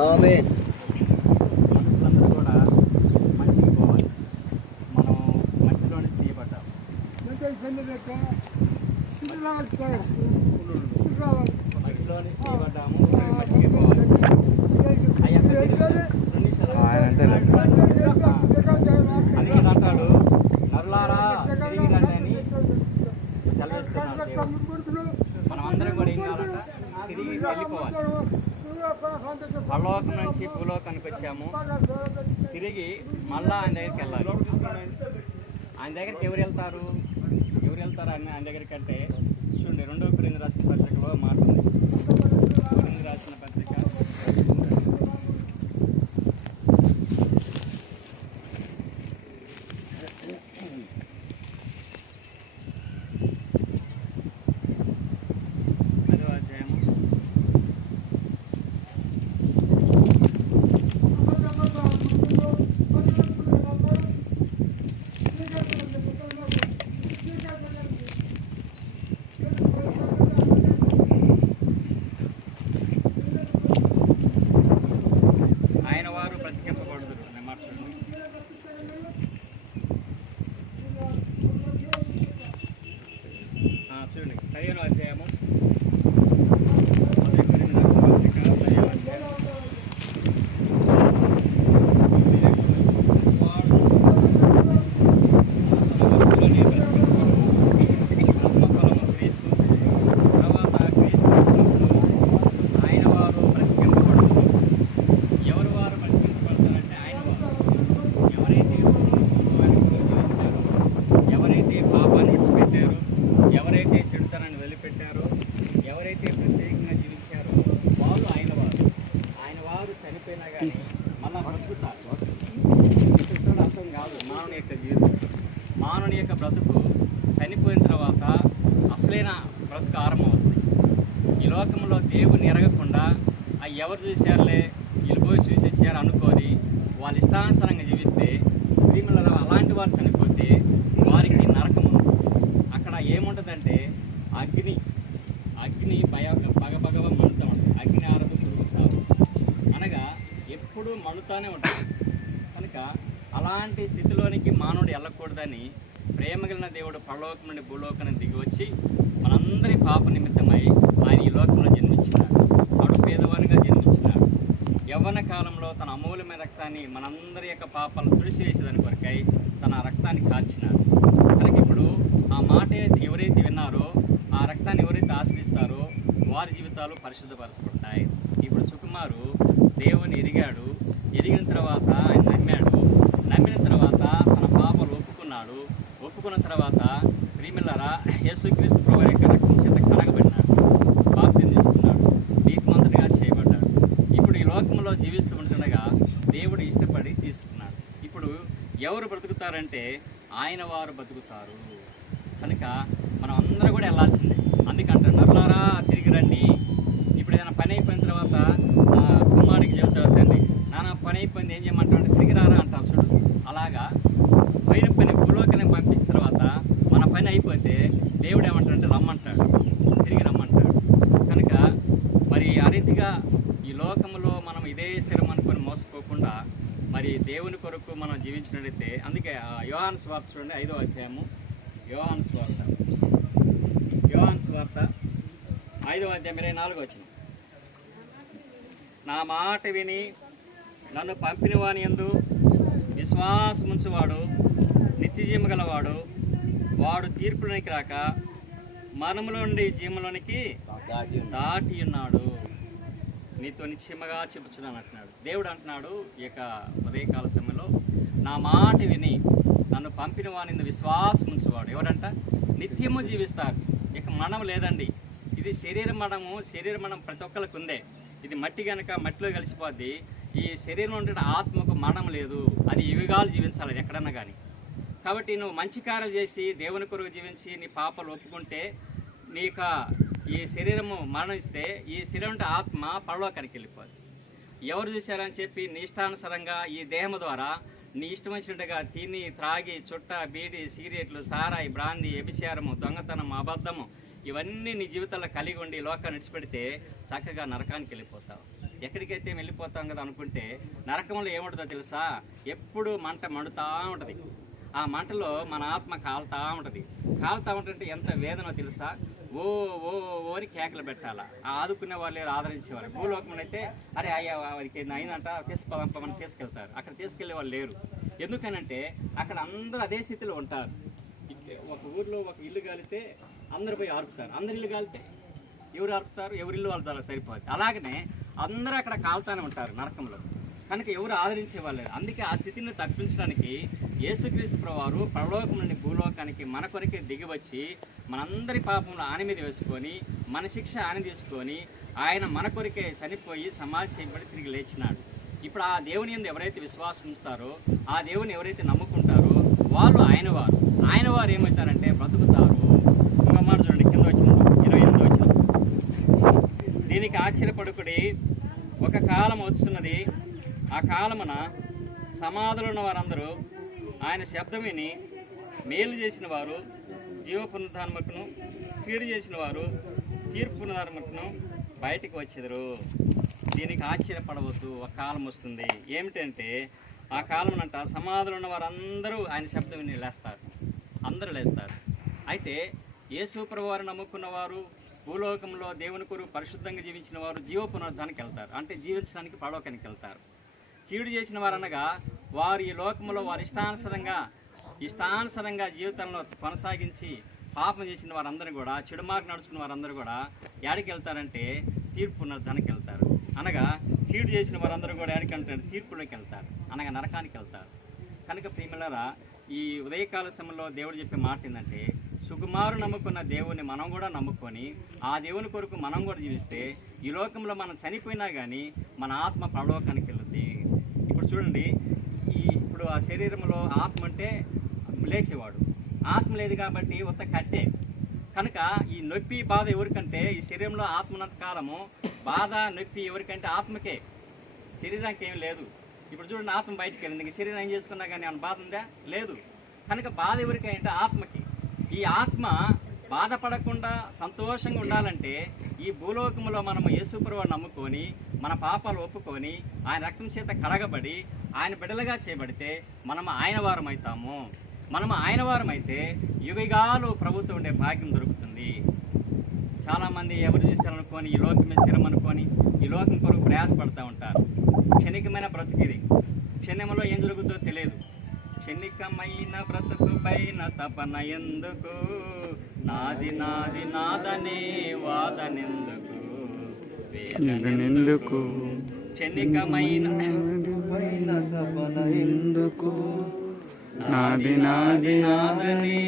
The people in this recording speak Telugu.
ఆమె కూడా మంచికి పోవాలి. మనం మంచిలోనే తీయబడ్డాం మంచిలోనే తీయబడ్డాము మంచికి పోవాలి. అందుకే అంటాడు నరులారా తిరిగి రండి అని సెలవిస్తున్నాడు మనం అందరం కూడా ఏం కావాలంట? తిరిగి వెళ్ళిపోవాలి. పరలోకం నుంచి భూలోకానికి వచ్చాము. తిరిగి మళ్ళా ఆయన దగ్గరికి వెళ్ళాలి. ఆయన దగ్గరికి ఎవరు వెళ్తారు? ఎవరు వెళ్తారు అని ఆయన దగ్గరికి అంటే చూడండి రెండో పిరింది రాసిన పత్రికలో మాట ఉంది. రాసిన పత్రిక పదో అధ్యాయము ఆయన వారు బ్రతికింపకూడదు అనే మాట చూడండి. ఆ, చూడండి పదిహేను అధ్యాయము మొదటి కొరింథీ రాసిన పత్రిక, పదిహేను అధ్యాయం. వాడు ఆత్మఫలములోనే బ్రతికింపబడు. ఆత్మఫలము క్రీస్తు. తర్వాత క్రీస్తు వచ్చినప్పుడు ఆయన వారు బ్రతికింపబడుదురు. ఎవరు వారు బ్రతికించబడతారంటే ఆయన వారు ఎవరైతే భూమిలోనికి జీవించారో ఎవరైతే పాపాన్ని విడిచిపెట్టారో ఎవరైతే చెడుతనాన్ని వదిలిపెట్టారో ఎవరైతే ప్రత్యేకంగా జీవించారో వాళ్ళు ఆయన వారు ఆయన వారు చనిపోయినా కానీ మళ్ళా బ్రతుకుతారు క్రిస్తువుడు అర్థం కాదు మానవుని యొక్క జీవితం. మానవుని యొక్క బ్రతుకు చనిపోయిన తర్వాత అసలైన బ్రతుకు ఆరంభమవుతుంది. ఈ లోకంలో దేవుని ఎరగకుండా ఆ ఎవరు చూశారులే వీళ్ళు పోయి చూసి వచ్చారు అనుకొని వాళ్ళ ఇష్టానుసారంగా జీవిస్తే క్రిమినల్ అలాంటి వారు చనిపోతే వారికి నరకం అక్కడ ఏముంటుందంటే అగ్ని అగ్ని భయ పగ పగవ మండుతూ ఉంటుంది. అగ్ని ఆరదు సాగు. అనగా ఎప్పుడూ మండుతానే ఉంటుంది. కనుక అలాంటి స్థితిలోనికి మానవుడు వెళ్ళకూడదని ప్రేమ కలిగిన దేవుడు పరలోకం నుండి భూలోకం దిగి వచ్చి మనందరి పాప నిమిత్తమై ఆయన ఈ లోకంలో జన్మించినాడు. అడు పేదవానిగా జన్మించినాడు. యవ్వన కాలంలో తన అమూల్యమైన రక్తాన్ని మనందరి యొక్క పాపాలను తుడిచివేసేదాని కొరకై తన రక్తాన్ని కాల్చినాడు. కనుక ఇప్పుడు ఆ మాట ఎవరైతే విన్నారో ఆ రక్తాన్ని ఎవరైతే ఆశ్రయిస్తారో వారి జీవితాలు పరిశుద్ధపరచబడతాయి. ఇప్పుడు సుకుమారు దేవుని ఎరిగాడు. ఎరిగిన తర్వాత ఆయన నమ్మాడు నమ్మిన తర్వాత తన పాపలు ఒప్పుకున్నాడు ఒప్పుకున్న తర్వాత ప్రియమిల్లరా యేసుక్రీస్తు ప్రభు యొక్క రక్తం చేత కడగబడినాడు. బాప్తిని తీసుకున్నాడు. నీతిమంతుడిగా చేయబడ్డాడు. ఇప్పుడు ఈ లోకంలో జీవిస్తూ ఉంటుండగా దేవుడు ఇష్టపడి తీసుకున్నాడు. ఇప్పుడు ఎవరు బ్రతుకుతారంటే ఆయన వారు బ్రతుకుతారు. కనుక మనం అందరూ కూడా వెళ్ళాల్సిందే. అందుకంటే నర్లారా తిరిగి రండి. ఇప్పుడు ఏదైనా పని అయిపోయిన తర్వాత కుమారుడికి చెబుతాడు తండ్రి నానా పని అయిపోయింది ఏం చేయమంటాడు తిరిగి రారా అంటారు చూడు. అలాగా పైన పని భూలోకని పంపించిన తర్వాత మన పని అయిపోతే దేవుడు ఏమంటాడంటే రమ్మంటాడు. తిరిగి రమ్మంటాడు. కనుక మరి అరీతిగా ఈ లోకంలో మనం ఇదే స్థిరం అనుకొని మోసపోకుండా మరి దేవుని కొరకు మనం జీవించినట్టయితే అందుకే ఆ యోహాన్ స్వార్త చూడండి ఐదో అధ్యాయము. యోహాన్ స్వార్త యోహాన్ స్వార్త ఐదో అధ్యాయం ఇరవై నాలుగు వచ్చిన నా మాట విని నన్ను పంపిన వాని ఎందు విశ్వాసముంచువాడు నిత్యజీమ గలవాడు వాడు తీర్పులోనికి రాక మనములో జీవంలోనికి దాటి ఉన్నాడు. నీతో నిశ్చిమగా చెప్పుచున్నాను అంటున్నాడు. దేవుడు అంటున్నాడు ఈ యొక్క ఉదయకాల సమయంలో నా మాట విని నన్ను పంపిన వాని విశ్వాసం ఉంచేవాడు. ఎవడంట? నిత్యము జీవిస్తారు ఇక మనం లేదండి. ఇది శరీర మనము శరీర మనం ప్రతి ఒక్కరికి ఉందే. ఇది మట్టి కనుక మట్టిలో కలిసిపోద్ది. ఈ శరీరం ఉంటే ఆత్మకు మరణం లేదు. అది యుగాలు జీవించాలి ఎక్కడన్నా కానీ కాబట్టి నువ్వు మంచి కార్యం చేసి దేవుని కొరకు జీవించి నీ పాపలు ఒప్పుకుంటే నీక ఈ శరీరము మరణిస్తే ఈ శరీరం ఆత్మ పరలోకానికి వెళ్ళిపోదు. ఎవరు చూశారని చెప్పి నీ ఇష్టానుసారంగా ఈ దేహం ద్వారా నీ ఇష్టం వచ్చినట్టుగా తిని త్రాగి చుట్ట బీడి సిగరెట్లు సారాయి బ్రాంది వ్యభిచారము దొంగతనం అబద్ధము ఇవన్నీ నీ జీవితంలో కలిగి ఉండి లోకాన్ని విడిచిపెడితే చక్కగా నరకానికి వెళ్ళిపోతావు. ఎక్కడికైతే వెళ్ళిపోతాం కదా అనుకుంటే నరకంలో ఏముంటుందో తెలుసా? ఎప్పుడు మంట మండుతా ఉంటుంది. ఆ మంటలో మన ఆత్మ కాలుతా ఉంటుంది. కాలుతా ఉంటుంటే ఎంత వేదనో తెలుసా? ఓ ఓ ఓరి కేకలు పెట్టాలా? ఆ ఆదుకునే వాళ్ళు ఆదరించేవారు. భూలోకం అయితే అరే అయ్యా వారికి అయిందంట తీసుకుపోదాం తీసుకెళ్తారు. అక్కడ తీసుకెళ్ళే వాళ్ళు లేరు. ఎందుకనంటే అక్కడ అందరూ అదే స్థితిలో ఉంటారు. ఒక ఊర్లో ఒక ఇల్లు కాలితే అందరు పోయి ఆర్పుతారు. అందరు ఇల్లు కాలితే ఎవరు ఆర్పుతారు? ఎవరి ఇల్లు వాళ్ళ సరిపోతుంది అలాగనే అందరూ అక్కడ కాలుతానే ఉంటారు నరకంలో. కనుక ఎవరు ఆదరించే వాళ్ళు అందుకే ఆ స్థితిని తప్పించడానికి యేసుక్రీస్తు ప్రభువారు పరలోకం నుండి భూలోకానికి మన కొరకే దిగివచ్చి మనందరి పాపంలో ఆని మీద వేసుకొని మన శిక్ష ఆని తీసుకొని ఆయన మన కొరకే చనిపోయి సమాధి చేయబడి తిరిగి లేచినాడు. ఇప్పుడు ఆ దేవుని ఎందు ఎవరైతే విశ్వాసం ఉంచుతారో ఆ దేవుని ఎవరైతే నమ్ముకుంటారో వాళ్ళు ఆయన వారు. ఆయన వారు ఏమవుతారంటే బ్రతుకుతారు. ఇంకో మాట చూడండి కింద వచ్చింది. ఇరవై ఎనిమిది వచ్చిన దీనికి ఆశ్చర్యపడుకుడి ఒక కాలం వస్తున్నది ఆ కాలమున సమాధులు ఉన్న వారందరూ ఆయన శబ్దం విని మేలు చేసిన వారు జీవ పునరుద్ధాత్మకును కీడు చేసిన వారు తీర్పు పునరుద్ధాత్మకును బయటికి వచ్చేదరు. దీనికి ఆశ్చర్యపడవద్దు. ఒక కాలం వస్తుంది. ఏమిటంటే ఆ కాలం అంట సమాధులు ఉన్న వారందరూ ఆయన శబ్దం విని లేస్తారు. అందరూ లేస్తారు. అయితే యేసు ప్రభువారు నమ్ముకున్న వారు భూలోకంలో దేవుని కొరకు పరిశుద్ధంగా జీవించిన వారు జీవ పునరుద్ధానికి వెళ్తారు. అంటే జీవించడానికి పడవకానికి వెళ్తారు. కీడు చేసిన వారనగా వారు ఈ లోకంలో వారి ఇష్టానుసరంగా ఇష్టానుసరంగా జీవితంలో కొనసాగించి పాపం చేసిన వారందరూ కూడా చెడు మార్గం నడుచుకున్న వారందరూ కూడా యాడికి వెళ్తారంటే తీర్పు పునరుద్ధానికి వెళ్తారు. అనగా కీడు చేసిన వారందరూ కూడా యాడికి వెళ్తారు తీర్పులోకి వెళ్తారు. అనగా నరకానికి వెళ్తారు. కనుక ప్రియమిలరా ఈ ఉదయకాల సమయంలో దేవుడు చెప్పే మాట ఏంటంటే సుకుమారు నమ్ముకున్న దేవుని మనం కూడా నమ్ముకొని ఆ దేవుని కొరకు మనం కూడా జీవిస్తే ఈ లోకంలో మనం చనిపోయినా కానీ మన ఆత్మ పరలోకానికి ఇప్పుడు చూడండి ఈ ఇప్పుడు ఆ శరీరంలో ఆత్మ అంటే లేచేవాడు. ఆత్మ లేదు కాబట్టి ఉత్త కట్టే. కనుక ఈ నొప్పి బాధ ఎవరికంటే ఈ శరీరంలో ఆత్మనంత కాలము బాధ నొప్పి ఎవరికంటే ఆత్మకే. శరీరానికి ఏం లేదు. ఇప్పుడు చూడండి ఆత్మ బయటికి వెళ్ళింది. ఇంక శరీరం ఏం చేసుకున్నా కానీ ఏమైనా బాధ ఉందా? లేదు. కనుక బాధ ఎవరికి అంటే ఆత్మకి. ఈ ఆత్మ బాధపడకుండా సంతోషంగా ఉండాలంటే ఈ భూలోకములో మనం యేసుప్రభు నమ్ముకొని మన పాపాలు ఒప్పుకొని ఆయన రక్తం చేత కడగబడి ఆయన బిడలుగా చేయబడితే మనం ఆయన వారం అవుతాము మనం ఆయన వారం అయితే ప్రభుత్వం ఉండే భాగ్యం దొరుకుతుంది. చాలామంది ఎవరు చేశారనుకొని ఈ లోకం స్థిరం అనుకొని ఈ లోకం కొరకు ప్రయాసపడుతూ ఉంటారు. క్షణికమైన బ్రతికిది క్షణంలో ఏం జరుగుతుందో తెలియదు. క్షణికమైన బ్రతుకు పైన తపన ఎందుకు? నాది నాది నాదనే వాదనెందుకు? వేదనెందుకు? క్షణికమైన ఎందుకు నాది నాది నాదనే